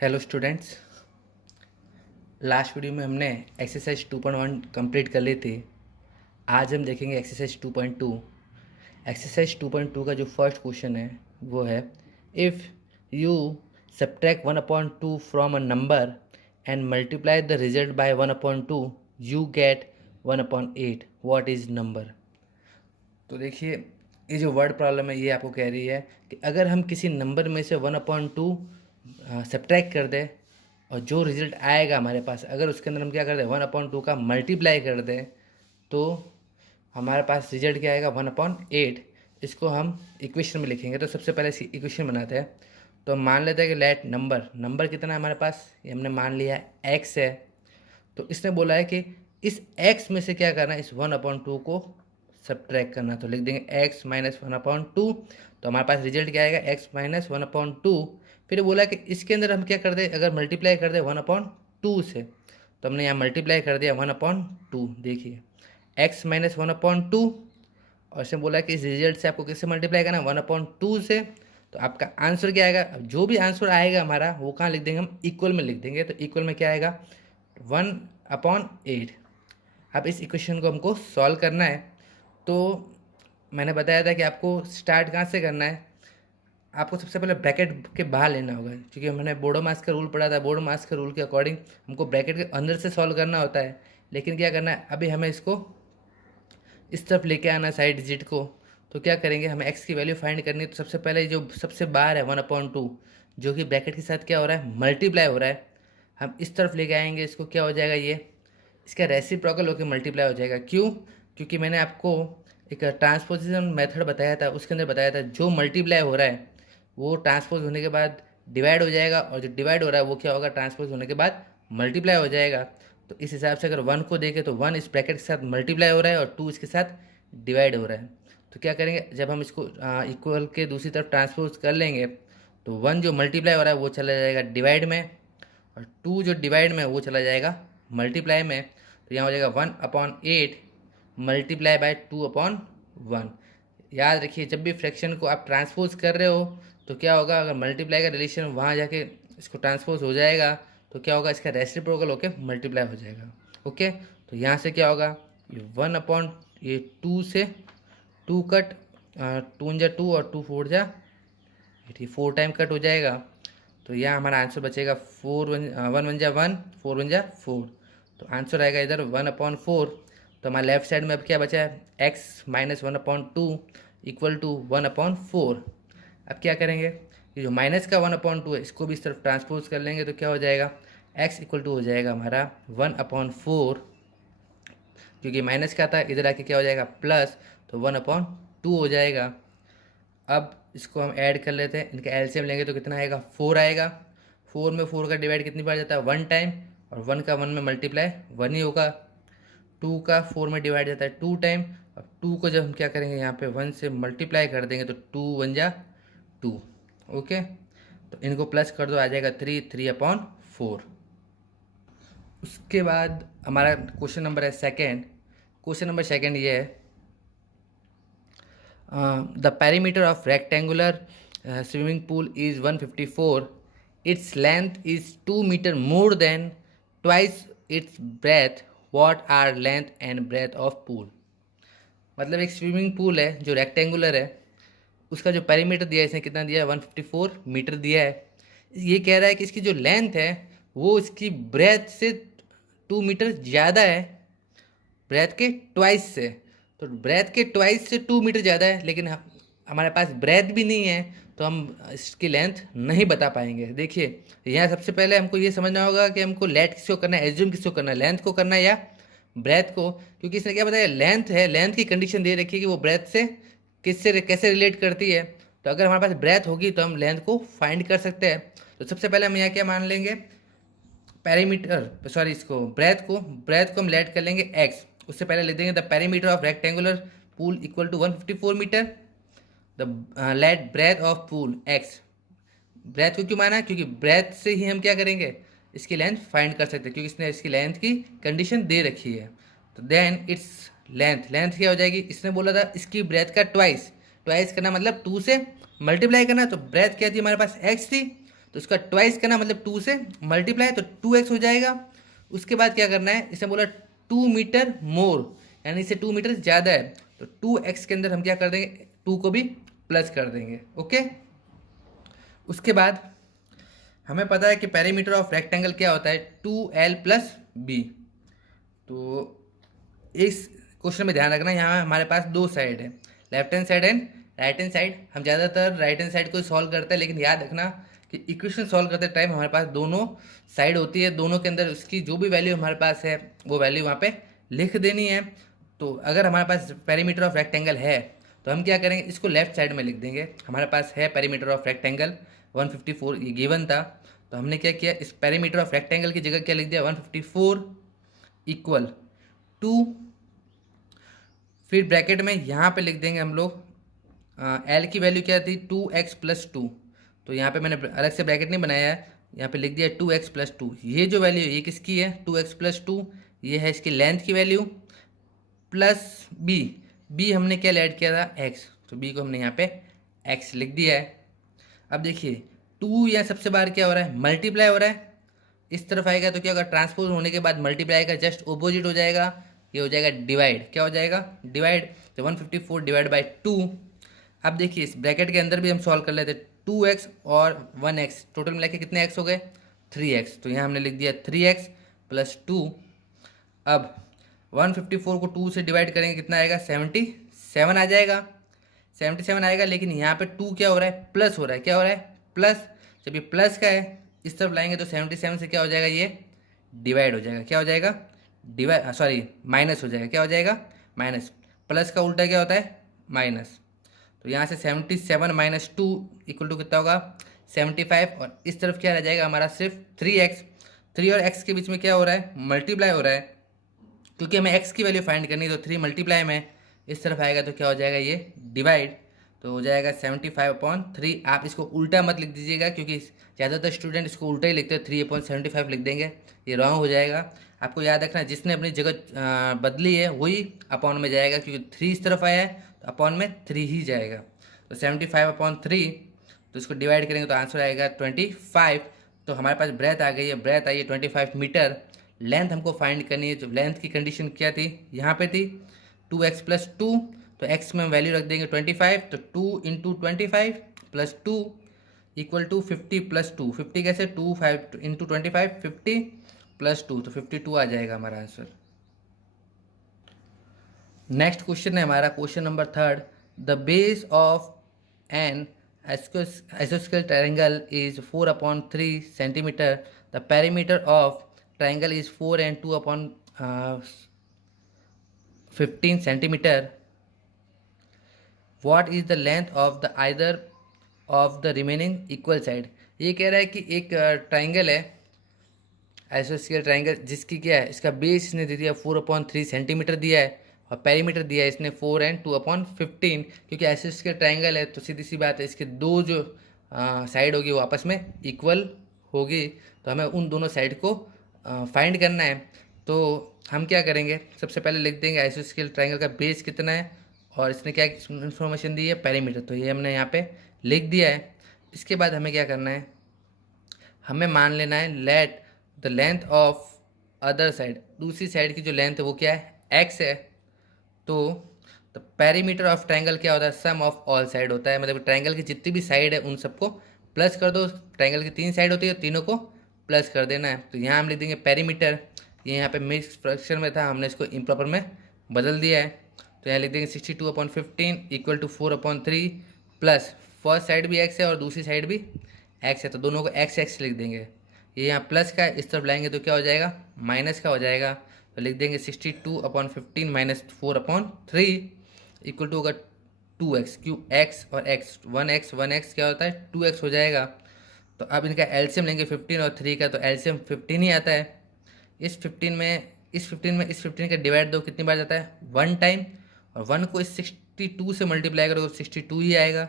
Hello students. Last video में हमने exercise 2.1 complete कर ली थी। आज हम देखेंगे एक्सरसाइज 2.2। एक्सरसाइज 2.2 का जो फर्स्ट क्वेश्चन है वो है, if you subtract 1/2 from a number and multiply the result by 1/2 you get 1/8, what is number. तो देखिए, ये जो वर्ड प्रॉब्लम है ये आपको कह रही है कि अगर हम किसी नंबर में से 1/2 सब्ट्रैक्ट कर दें और जो रिजल्ट आएगा हमारे पास, अगर उसके अंदर हम क्या कर दें 1/2 का मल्टीप्लाई कर दें, तो हमारे पास रिजल्ट क्या आएगा 1/8। इसको हम इक्वेशन में लिखेंगे। तो सबसे पहले इसकी इक्वेशन बनाते हैं। तो हम मान लेते हैं कि लेट नंबर कितना है हमारे पास, ये हमने मान लिया है एक्स है। तो इसने बोला है कि इस x में से क्या करना है, इस 1/2 को सब्ट्रैक्ट करना। तो लिख देंगे x माइनस 1/2। तो हमारे पास रिजल्ट क्या आएगा x माइनस 1/2। फिर बोला कि इसके अंदर हम क्या कर दें, अगर मल्टीप्लाई कर दें 1/2 से, तो हमने यहाँ मल्टीप्लाई कर दिया 1/2। देखिए x माइनस 1/2, और इसने बोला कि इस रिजल्ट से आपको किससे मल्टीप्लाई करना है 1/2 से। तो आपका आंसर क्या आएगा, अब जो भी आंसर आएगा हमारा वो कहाँ लिख देंगे, हम इक्वल में लिख देंगे। तो इक्वल में क्या आएगा 1/8। अब इस इक्वेशन को हमको सॉल्व करना है। तो मैंने बताया था कि आपको स्टार्ट कहाँ से करना है, आपको सबसे पहले ब्रैकेट के बाहर लेना होगा, क्योंकि हमने बोडो मास का रूल पढ़ा था। बोडो मास के रूल के अकॉर्डिंग हमको ब्रैकेट के अंदर से सॉल्व करना होता है। लेकिन क्या करना है, अभी हमें इसको इस तरफ लेके आना साइड डिजिट को। तो क्या करेंगे, हमें x की वैल्यू फाइंड करनी है। तो सबसे पहले जो सबसे बाहर है 1/2, जो कि ब्रैकेट के साथ क्या हो रहा है, मल्टीप्लाई हो रहा है, हम इस तरफ लेके आएंगे इसको। क्या हो जाएगा, ये इसका रेसिप्रोकल होकर मल्टीप्लाई हो जाएगा। क्यों, क्योंकि मैंने आपको एक ट्रांसपोजिशन मेथड बताया था, उसके अंदर बताया था जो मल्टीप्लाई हो रहा है वो ट्रांसपोज होने के बाद डिवाइड हो जाएगा, और जो डिवाइड हो रहा है वो क्या होगा, ट्रांसपोज होने के बाद मल्टीप्लाई हो जाएगा। तो इस हिसाब से अगर 1 को देखें तो 1 इस ब्रैकेट के साथ मल्टीप्लाई हो रहा है और 2 इसके साथ डिवाइड हो रहा है। तो क्या करेंगे, जब हम इसको इक्वल के दूसरी तरफ ट्रांसपोज कर लेंगे तो 1 जो मल्टीप्लाई हो रहा है वो चला जाएगा डिवाइड में, और 2 जो डिवाइड में है वो चला जाएगा मल्टीप्लाई में। तो यहाँ हो जाएगा 1/8 मल्टीप्लाई बाय 2/1। याद रखिए, जब भी फ्रैक्शन को आप ट्रांसपोज कर रहे हो तो क्या होगा, अगर मल्टीप्लाई का रिलेशन वहाँ जाके इसको ट्रांसपोज हो जाएगा तो क्या होगा, इसका रेसिप्रोकल होके मल्टीप्लाई हो जाएगा। ओके, तो यहाँ से क्या होगा, ये 1/2 से 2 कट, 2 जा 2 और 2 4 जा 8, 4 टाइम कट हो जाएगा। तो यहाँ हमारा आंसर बचेगा 1 1 जा 1, 4 1 जा 4। तो आंसर आएगा इधर 1/4। तो हमारे लेफ्ट साइड में अब क्या बचा है, x माइनस 1/2 इक्वल टू 1/4। अब क्या करेंगे, ये जो माइनस का 1/2 है इसको भी इस तरफ ट्रांसपोज कर लेंगे। तो क्या हो जाएगा, x इक्वल टू हो जाएगा हमारा 1/4, क्योंकि माइनस का था, इधर आके क्या हो जाएगा प्लस, तो 1/2 हो जाएगा। अब इसको हम ऐड कर लेते हैं, इनका एलसीएम लेंगे तो कितना आएगा 4 आएगा। 4 में 4 का डिवाइड कितनी बार जाता है 1 टाइम, और 1 का 1 में मल्टीप्लाई 1 ही होगा। 2 का 4 में डिवाइड जाता है 2 टाइम। अब 2 को जब हम क्या करेंगे यहाँ पे 1 से मल्टीप्लाई कर देंगे तो 2 1 जा 2। ओके, तो इनको प्लस कर दो, आ जाएगा 3/4। उसके बाद हमारा क्वेश्चन नंबर है सेकेंड। क्वेश्चन नंबर सेकेंड ये है, the perimeter of rectangular swimming pool is 154. Its length is 2 meter more than twice its breadth. What are length and breadth of pool? मतलब एक स्विमिंग पूल है जो rectangular है, उसका जो पेरीमीटर दिया है इसने कितना दिया है 154 मीटर दिया है। ये कह रहा है कि इसकी जो लेंथ है वो इसकी ब्रेथ से 2 मीटर ज़्यादा है, ब्रेथ के ट्वाइस से। तो ब्रेथ के ट्वाइस से 2 मीटर ज़्यादा है, लेकिन हमारे पास ब्रेथ भी नहीं है, तो हम इसकी लेंथ नहीं बता पाएंगे। देखिए यहाँ सबसे पहले हमको ये समझना होगा कि हमको लेट किसको करना है, एज्यूम किसको करना है, लेंथ को करना है या ब्रेथ को। क्योंकि इसने क्या बताया, लेंथ है, लेंथ की कंडीशन दे रखी है कि वो ब्रेथ से किससे कैसे रिलेट करती है। तो अगर हमारे पास ब्रेथ होगी तो हम लेंथ को फाइंड कर सकते हैं। तो सबसे पहले हम यहाँ क्या मान लेंगे, पेरीमीटर, सॉरी इसको ब्रेथ को हम लेट कर लेंगे x। उससे पहले लिख देंगे the perimeter of rectangular pool equal to 154 metre. The let breadth of pool x। Breadth को क्यों माना, क्योंकि ब्रेथ से ही हम क्या करेंगे, इसकी लेंथ फाइंड कर सकते हैं, क्योंकि इसने इसकी लेंथ की कंडीशन दे रखी है। तो देन इट्स लेंथ क्या हो जाएगी, इसने बोला था इसकी ब्रेथ का ट्वाइस करना, मतलब 2 से मल्टीप्लाई करना। तो ब्रेथ क्या थी हमारे पास x थी, तो इसका ट्वाइस करना मतलब 2 से मल्टीप्लाई, तो 2x हो जाएगा। उसके बाद क्या करना है, इसे बोला 2 मीटर मोर, यानी इससे 2 मीटर ज़्यादा है, तो 2x के अंदर हम क्या कर देंगे, 2 को भी प्लस कर देंगे। ओके, उसके बाद हमें पता है कि पेरीमीटर ऑफ रेक्टेंगल क्या होता है, 2l प्लस बी। तो इस क्वेश्चन में ध्यान रखना, यहाँ हमारे पास दो साइड है, left hand side and right hand side. हम ज़्यादातर राइट हैंड साइड को सॉल्व करते हैं, लेकिन याद रखना कि इक्वेशन सॉल्व करते टाइम हमारे पास दोनों साइड होती है, दोनों के अंदर उसकी जो भी वैल्यू हमारे पास है वो वैल्यू वहाँ पे लिख देनी है। तो अगर हमारे पास पेरीमीटर ऑफ रेक्टेंगल है तो हम क्या करेंगे, इसको लेफ्ट साइड में लिख देंगे। हमारे पास है पेरीमीटर ऑफ रेक्टेंगल 154, ये गिवन था, तो हमने क्या किया, इस पेरीमीटर ऑफ रेक्टेंगल की जगह क्या लिख दिया, 154 इक्वल टू, फिर ब्रैकेट में यहाँ पे लिख देंगे हम लोग, एल की वैल्यू क्या थी, 2x प्लस 2। तो यहाँ पे मैंने अलग से ब्रैकेट नहीं बनाया है, यहाँ पे लिख दिया 2x प्लस 2। ये जो वैल्यू है ये किसकी है, 2x प्लस 2, ये है इसकी लेंथ की वैल्यू, प्लस बी हमने क्या ऐड किया था, x, तो b को हमने यहाँ पे x लिख दिया है। अब देखिए 2 यहाँ सबसे बार क्या हो रहा है, मल्टीप्लाई हो रहा है, इस तरफ आएगा तो क्या होगा, ट्रांसपोज होने के बाद मल्टीप्लाई का जस्ट ऑपोजिट हो जाएगा, ये हो जाएगा डिवाइड। क्या हो जाएगा, डिवाइड। तो 154 डिवाइड बाई 2। अब देखिए इस ब्रैकेट के अंदर भी हम सॉल्व कर लेते, 2x और 1x टोटल मिला के कितने x हो गए, 3x। तो यहाँ हमने लिख दिया 3x प्लस 2। अब 154 को 2 से डिवाइड करेंगे कितना आएगा, 77 आ जाएगा, 77 आएगा। लेकिन यहाँ पे 2 क्या हो रहा है, प्लस हो रहा है, क्या हो रहा है, प्लस। जब ये प्लस का है इस तरफ लाएंगे तो 77 से क्या हो जाएगा, ये डिवाइड हो जाएगा, क्या हो जाएगा, डिवाइड, सॉरी माइनस हो जाएगा, क्या हो जाएगा, माइनस। प्लस का उल्टा क्या होता है, माइनस। तो यहाँ से 77 माइनस 2 इक्वल टू कितना होगा, 75। और इस तरफ क्या रह जाएगा हमारा, सिर्फ 3x। 3 और x के बीच में क्या हो रहा है, मल्टीप्लाई हो रहा है, क्योंकि हमें x की वैल्यू फाइंड करनी है। तो 3 मल्टीप्लाई में इस तरफ आएगा तो क्या हो जाएगा, ये डिवाइड। तो हो जाएगा 75/3। आप इसको उल्टा मत लिख दीजिएगा, क्योंकि ज़्यादातर स्टूडेंट इसको उल्टा ही लिखते हैं, 3/75 लिख देंगे, ये रॉन्ग हो जाएगा। आपको याद रखना, जिसने अपनी जगह बदली है वही अपॉन में जाएगा, क्योंकि 3 इस तरफ आया है तो अपॉन में 3 ही जाएगा। तो 75/3, तो इसको डिवाइड करेंगे तो आंसर आएगा 25। तो हमारे पास ब्रेथ आ गई है, ब्रेथ आई है 25 मीटर। लेंथ हमको फाइंड करनी है, तो लेंथ की कंडीशन क्या थी, यहाँ पे थी 2x प्लस 2, तो x में हम वैल्यू रख देंगे 25, तो 2 into 25 plus 2 equal to 50 plus 2। 50 कैसे, 2 5 इंटू 25, 50 प्लस 2, तो 52 आ जाएगा हमारा आंसर। नेक्स्ट क्वेश्चन है हमारा question number 3। The base of an isosceles triangle is 4/3 centimeter. The perimeter of triangle is 4 and 2/15 centimeter. What is the length of the either of the remaining equal side? ये कह रहा है कि एक triangle है, आइसोस्केल triangle, जिसकी क्या है, इसका बेस इसने दे दिया 4/3 सेंटीमीटर दिया है, और पेरीमीटर दिया है इसने 4 and 2/15। क्योंकि आइसोस्केल ट्राइंगल है तो सीधी सी बात है, इसके दो जो साइड होगी वो आपस में इक्वल होगी, तो हमें उन दोनों साइड को फाइंड करना है। तो हम क्या करेंगे, सबसे पहले लिख देंगे आइसोस्केल ट्राइंगल का बेस कितना है, और इसने क्या इन्फॉर्मेशन दी है, पेरीमीटर, तो ये हमने यहाँ पे लिख दिया है। इसके बाद हमें क्या करना है, हमें मान लेना है let the length of other side, दूसरी साइड की जो लेंथ है वो क्या है, x है। तो द पेरीमीटर ऑफ ट्राइंगल क्या होता है, सम ऑफ ऑल साइड होता है, मतलब ट्राइंगल की जितनी भी साइड है उन सबको प्लस कर दो। ट्राइंगल की 3 साइड होती है, तीनों को प्लस कर देना है। तो यहाँ हम लिख देंगे पेरीमीटर, ये यहाँ पे मिक्स फ्रैक्शन में था, हमने इसको इम्प्रॉपर में बदल दिया है। तो यहाँ लिख देंगे 62/15 equal to 4/3 plus, first side भी x है और दूसरी साइड भी x है, तो दोनों को x लिख देंगे। ये यहाँ प्लस का इस तरफ लाएंगे तो क्या हो जाएगा, माइनस का हो जाएगा। तो लिख देंगे 62/15 माइनस 4/3 इक्वल टू होगा 2x, क्यों x और x, 1x क्या होता है, 2x हो जाएगा। तो अब इनका एलसीएम लेंगे 15 और 3 का, तो एलसीएम 15 ही आता है। इस 15 में इस 15 का डिवाइड दो कितनी बार जाता है, 1 टाइम, और 1 को इस 62 से मल्टीप्लाई करो तो 62 ही आएगा।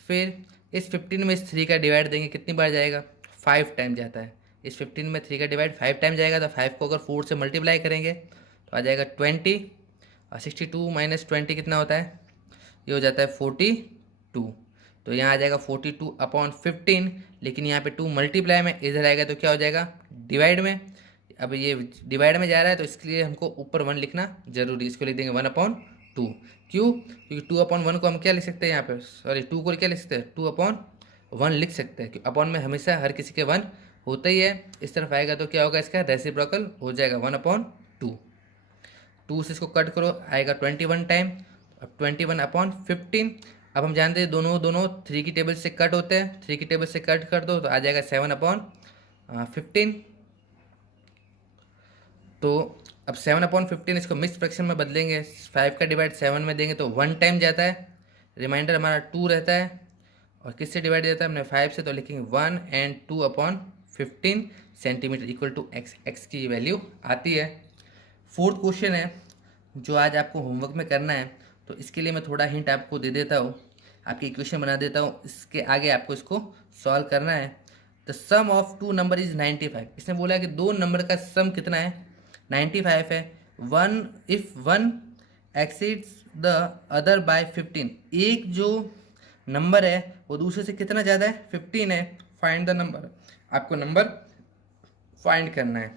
फिर इस 15 में इस 3 का डिवाइड देंगे कितनी बार जाएगा, 5 टाइम जाता है। इस 15 में 3 का डिवाइड 5 टाइम जाएगा, तो 5 को अगर 4 से मल्टीप्लाई करेंगे तो आ जाएगा 20, और 62 माइनस 20 कितना होता है, ये हो जाता है 42। तो यहाँ आ जाएगा 42/15, लेकिन यहाँ पे 2 मल्टीप्लाई में, इधर आएगा तो क्या हो जाएगा डिवाइड में। अब ये डिवाइड में जा रहा है तो इसके लिए हमको ऊपर 1 लिखना जरूरी, इसको लिख देंगे 1/2। क्यों? क्योंकि 2/1 को हम क्या लिख सकते हैं यहाँ पे, सॉरी 2 को क्या लिख सकते हैं, 2/1 लिख सकते हैं, क्योंकि अपॉन में हमेशा हर किसी के 1 होता ही है। इस तरफ आएगा तो क्या होगा, इसका रेसिप्रोकल हो जाएगा 1/2। 2 से इसको कट करो, आएगा 21 टाइम। अब 21/15। अब हम जानते हैं दोनों 3 की टेबल से कट होते हैं, 3 की टेबल से कट कर दो तो आ जाएगा 7/15। तो अब 7/15 इसको मिक्स फ्रैक्शन में बदलेंगे, 5 का डिवाइड 7 में देंगे तो 1 टाइम जाता है, रिमाइंडर हमारा 2 रहता है। और किससे डिवाइड देता है हमने 5 से, तो लिखेंगे 1 and 2/15 centimetre equal to x. X की वैल्यू आती है। 4th क्वेश्चन है जो आज आपको होमवर्क में करना है, तो इसके लिए मैं थोड़ा हिंट आपको दे देता हूँ, आपकी इक्वेशन बना देता हूँ, इसके आगे आपको इसको सॉल्व करना है। The sum of 2 number is 95। इसने बोला है कि 2 नंबर का सम कितना है, 95 है। If one exceeds the other by 15, एक जो नंबर है वो दूसरे से कितना ज़्यादा है, 15 है। फाइंड द नंबर, आपको नंबर फाइंड करना है।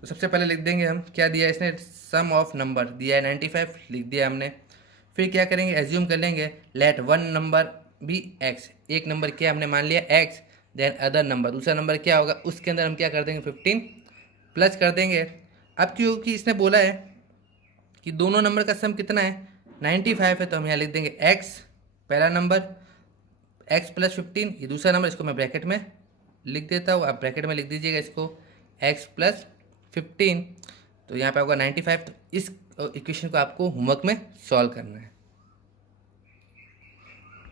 तो सबसे पहले लिख देंगे हम, क्या दिया है इसने, सम ऑफ नंबर दिया है 95, लिख दिया हमने। फिर क्या करेंगे, एज्यूम कर लेंगे let one number be x, एक नंबर क्या हमने मान लिया एक्स, देन अदर नंबर, दूसरा नंबर क्या होगा, उसके अंदर हम क्या कर देंगे 15 प्लस कर देंगे। अब क्योंकि इसने बोला है कि दोनों नंबर का सम कितना है 95 है, तो हम यहाँ लिख देंगे एक्स पहला नंबर, एक्स प्लस 15 ये दूसरा नंबर, इसको मैं ब्रैकेट में लिख देता हूँ, आप ब्रैकेट में लिख दीजिएगा इसको एक्स प्लस 15। तो यहाँ पे होगा 95। तो इस इक्वेशन को आपको होमवर्क में सॉल्व करना है।